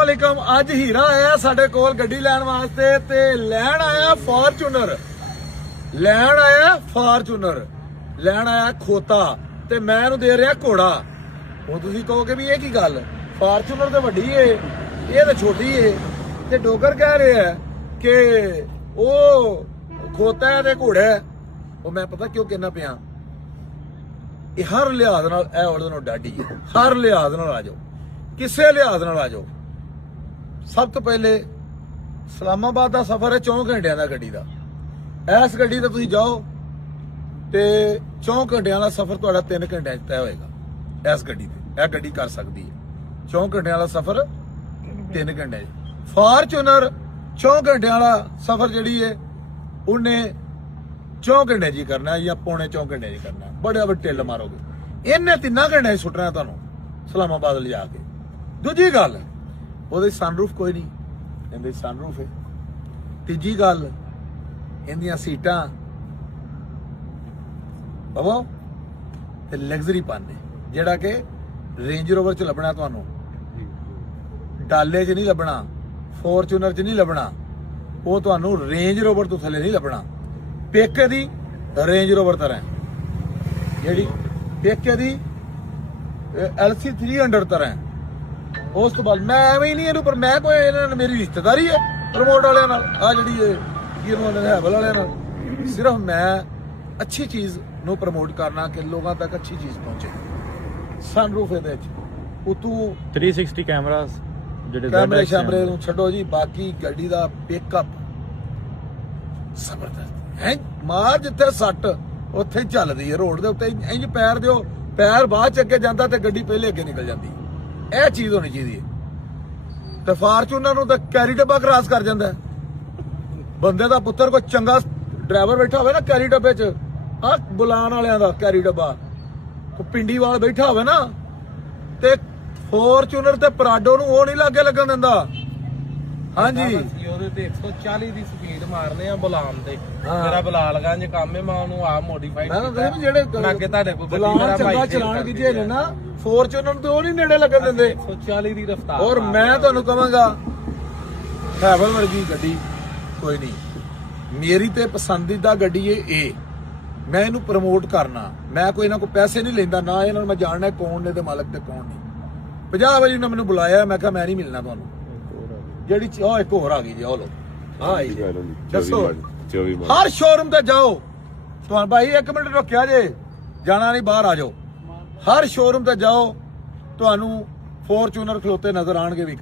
ਵਾਲੇਕੁਮ। ਅੱਜ ਹੀਰਾ ਆਇਆ ਸਾਡੇ ਕੋਲ ਗੱਡੀ ਲੈਣ ਵਾਸਤੇ ਤੇ ਲੈਣ ਆਇਆ ਫਾਰਚੂਨਰ, ਲੈਣ ਆਇਆ ਖੋਤਾ ਤੇ ਮੈਂ ਇਹਨੂੰ ਦੇ ਰਿਹਾ ਘੋੜਾ। ਹੁਣ ਤੁਸੀਂ ਕਹੋਗੇ ਵੀ ਇਹ ਕੀ ਗੱਲ, ਫਾਰਚੂਨਰ ਤੇ ਵੱਡੀ ਏ ਇਹ ਤਾਂ ਛੋਟੀ ਏ, ਤੇ ਡੋਗਰ ਕਹਿ ਰਿਹਾ ਕਿ ਉਹ ਖੋਤਾ ਹੈ ਤੇ ਘੋੜਾ ਹੈ। ਉਹ ਮੈਂ ਪਤਾ ਕਿਉਂ ਕਹਿਣਾ ਪਿਆ, ਇਹ ਹਰ ਲਿਹਾਜ਼ ਨਾਲ ਇਹ ਉਹਦੇ ਨਾਲ ਡਾਢੀ ਹੈ, ਹਰ ਲਿਹਾਜ਼ ਨਾਲ ਆ ਜਾਓ, ਕਿਸੇ ਲਿਹਾਜ਼ ਨਾਲ ਆ ਜਾਓ। ਸਭ ਤੋਂ ਪਹਿਲੇ ਇਸਲਾਮਾਬਾਦ ਦਾ ਸਫ਼ਰ ਹੈ 4 ਘੰਟਿਆਂ ਦਾ ਗੱਡੀ ਦਾ। ਇਸ ਗੱਡੀ ਤੇ ਤੁਸੀਂ ਜਾਓ ਤੇ 4 ਘੰਟਿਆਂ ਦਾ ਸਫ਼ਰ ਤੁਹਾਡਾ 3 ਘੰਟਿਆਂ 'ਚ ਤੈਅ ਹੋਏਗਾ। ਇਸ ਗੱਡੀ ਤੇ ਇਹ ਗੱਡੀ ਕਰ ਸਕਦੀ ਹੈ 4 ਘੰਟਿਆਂ ਦਾ ਸਫ਼ਰ 3 ਘੰਟਿਆਂ 'ਚ। ਫਾਰਚੂਨਰ 4 ਘੰਟਿਆਂ ਵਾਲਾ ਸਫ਼ਰ ਜਿਹੜੀ ਹੈ ਉਹਨੇ 4 ਘੰਟੇ 'ਚ ਹੀ ਕਰਨਾ ਜਾਂ ਪੌਣੇ 4 ਘੰਟੇ 'ਚ ਕਰਨਾ। ਬੜੇ ਵੱਡੇ ਢਿੱਲ ਮਾਰੋਗੇ। ਇਹਨੇ 3 ਘੰਟਿਆਂ 'ਚ ਸੁੱਟਣਾ ਤੁਹਾਨੂੰ ਇਸਲਾਮਾਬਾਦ ਲਿਜਾ ਕੇ। ਦੂਜੀ ਗੱਲ, ਉਹਦੇ ਸਨਰੂਫ ਕੋਈ ਨਹੀਂ, ਇਹਦੇ ਸਨਰੂਫ ਹੈ। ਤੀਜੀ ਗੱਲ, ਇਹਦੀਆਂ ਸੀਟਾਂ ਬਾਬਾ ਤੇ ਲਗਜ਼ਰੀ ਪਾਣੇ, ਜਿਹੜਾ ਕਿ ਰੇਂਜ ਰੋਵਰ 'ਚ ਲੱਭਣਾ ਤੁਹਾਨੂੰ, ਡਾਲੇ 'ਚ ਨਹੀਂ ਲੱਭਣਾ, ਫੋਰਚੂਨਰ 'ਚ ਨਹੀਂ ਲੱਭਣਾ, ਉਹ ਤੁਹਾਨੂੰ ਰੇਂਜ ਰੋਵਰ ਤੋਂ ਥੱਲੇ ਨਹੀਂ ਲੱਭਣਾ। ਪੇਕੇ ਦੀ ਰੇਂਜ ਰੋਵਰ ਤਰ੍ਹਾਂ, ਜਿਹੜੀ ਪੇਕੇ ਦੀ LC 300 ਤਰ੍ਹਾਂ। ਉਸ ਤੋਂ ਬਾਅਦ ਮੈਂ ਐਵੇਂ ਹੀ ਨਹੀਂ ਇਹਨੂੰ, ਪਰ ਮੈਂ ਕੋਈ ਇਹਨਾਂ ਨਾਲ ਮੇਰੀ ਰਿਸ਼ਤੇਦਾਰੀ ਹੈ ਪ੍ਰਮੋਟ ਵਾਲਿਆਂ ਨਾਲ, ਆ ਜਿਹੜੀ ਹੈਵਲ ਵਾਲਿਆਂ ਨਾਲ। ਸਿਰਫ ਮੈਂ ਅੱਛੀ ਚੀਜ਼ ਨੂੰ ਪ੍ਰਮੋਟ ਕਰਨਾ ਕਿ ਲੋਕਾਂ ਤੱਕ ਅੱਛੀ ਚੀਜ਼ ਪਹੁੰਚੇ। ਸਨਰੂਫ ਇਹਦੇ ਵਿੱਚ ਉਤੋਂ 360 ਕੈਮਰਾਸ, ਜਿਹੜੇ ਕੈਮਰੇ ਸ਼ੈਮਰੇ ਨੂੰ ਛੱਡੋ ਜੀ, ਬਾਕੀ ਗੱਡੀ ਦਾ ਪਿਕਅਪ ਜ਼ਬਰਦਸਤ ਹੈ। ਮਾਰ ਜਿੱਥੇ ਸੱਟ ਉੱਥੇ ਚੱਲਦੀ ਹੈ, ਰੋਡ ਦੇ ਉੱਤੇ ਇੰਜ ਪੈਰ ਦਿਓ, ਪੈਰ ਬਾਅਦ ਚ ਅੱਗੇ ਜਾਂਦਾ ਤੇ ਗੱਡੀ ਪਹਿਲੇ ਅੱਗੇ ਨਿਕਲ ਜਾਂਦੀ। ਇਹ ਚੀਜ਼ ਹੋਣੀ ਚਾਹੀਦੀ ਹੈ। ਤੇ ਫਾਰਚੂਨਰ ਨੂੰ ਤਾਂ ਕੈਰੀ ਡੱਬਾ ਕ੍ਰਾਸ ਕਰ ਜਾਂਦਾ। ਬੰਦੇ ਦਾ ਪੁੱਤਰ ਕੋਈ ਚੰਗਾ ਡਰਾਈਵਰ ਬੈਠਾ ਹੋਵੇ ਨਾ ਕੈਰੀ ਡੱਬੇ 'ਚ, ਆਹ ਬੁਲਾਣ ਵਾਲਿਆਂ ਦਾ ਕੈਰੀ ਡੱਬਾ, ਕੋਈ ਪਿੰਡੀ ਵਾਲ ਬੈਠਾ ਹੋਵੇ ਨਾ, ਤੇ ਫੋਰਚੂਨਰ ਤੇ ਪਰਾਡੋ ਨੂੰ ਉਹ ਨਹੀਂ ਲਾਗੇ ਲੱਗਣ ਦਿੰਦਾ। ਹਾਂਜੀ, ਉਹਦੇ ਤੇ 140 ਦੀ ਸਪੀਡ ਮਾਰਨੇ ਆ ਬੁਲਾਮ ਤੇ। ਮੇਰਾ ਬਲਾਲਗੰਜ ਕੰਮ ਹੈ, ਮੈਂ ਉਹਨੂੰ ਆ ਮੋਡੀਫਾਈਡ ਮੈਂ ਜਿਹੜੇ ਅੱਗੇ ਤੁਹਾਡੇ ਕੋਲ ਬੁਲਾਣ ਚੰਗਾ ਚਲਾਣ ਕੀਤੇ ਨੇ ਨਾ, ਫੋਰਚੂਨਰ ਨੂੰ ਤੇ ਉਹ ਨਹੀਂ ਨੇੜੇ ਲੱਗਣ ਦਿੰਦੇ। 140 ਦੀ ਰਫ਼ਤਾਰ। ਔਰ ਮੈਂ ਤੁਹਾਨੂੰ ਕਹਾਂਗਾ ਹੈਵਲ ਵਰਗੀ ਗੱਡੀ ਕੋਈ ਨਹੀਂ, ਮੇਰੀ ਤੇ ਪਸੰਦੀਦਾ ਗੱਡੀ ਹੈ ਇਹ। ਮੈਂ ਇਹਨੂੰ ਪ੍ਰਮੋਟ ਕਰਨਾ, ਮੈਂ ਕੋਈ ਇਹਨਾਂ ਕੋਲ ਪੈਸੇ ਨਹੀਂ ਲੈਂਦਾ, ਨਾ ਇਹਨਾਂ ਨੂੰ ਮੈਂ ਜਾਣਨਾ ਕੌਣ ਨੇ ਤੇ ਮਾਲਕ ਤੇ ਕੌਣ ਨਹੀਂ। 50 ਵਜੇ ਉਹਨਾਂ ਮੈਨੂੰ ਬੁਲਾਇਆ, ਮੈਂ ਕਿਹਾ ਮੈਂ ਨਹੀਂ ਮਿਲਣਾ ਤੁਹਾਨੂੰ। ਜਿਹੜੀ ਉਹ ਇੱਕ ਹੋਰ ਆ ਗਈ ਜੀ, ਉਹ ਲੋ ਹਾਂ ਜੀ, ਦੱਸੋ। ਹਰ ਸ਼ੋਰੂਮ ਤੇ ਜਾਓ, ਤੁਹਾਨੂੰ ਭਾਈ 1 ਮਿੰਟ ਰੁਕਿਆ ਜੇ, ਜਾਣਾ ਨਹੀਂ, ਬਾਹਰ ਆ ਜਾਓ। ਹਰ ਸ਼ੋਰੂਮ ਤੇ ਜਾਓ, ਤੁਹਾਨੂੰ ਫੋਰਚੂਨਰ ਖਲੋਤੇ ਨਜ਼ਰ ਆਣਗੇ ਵੀ।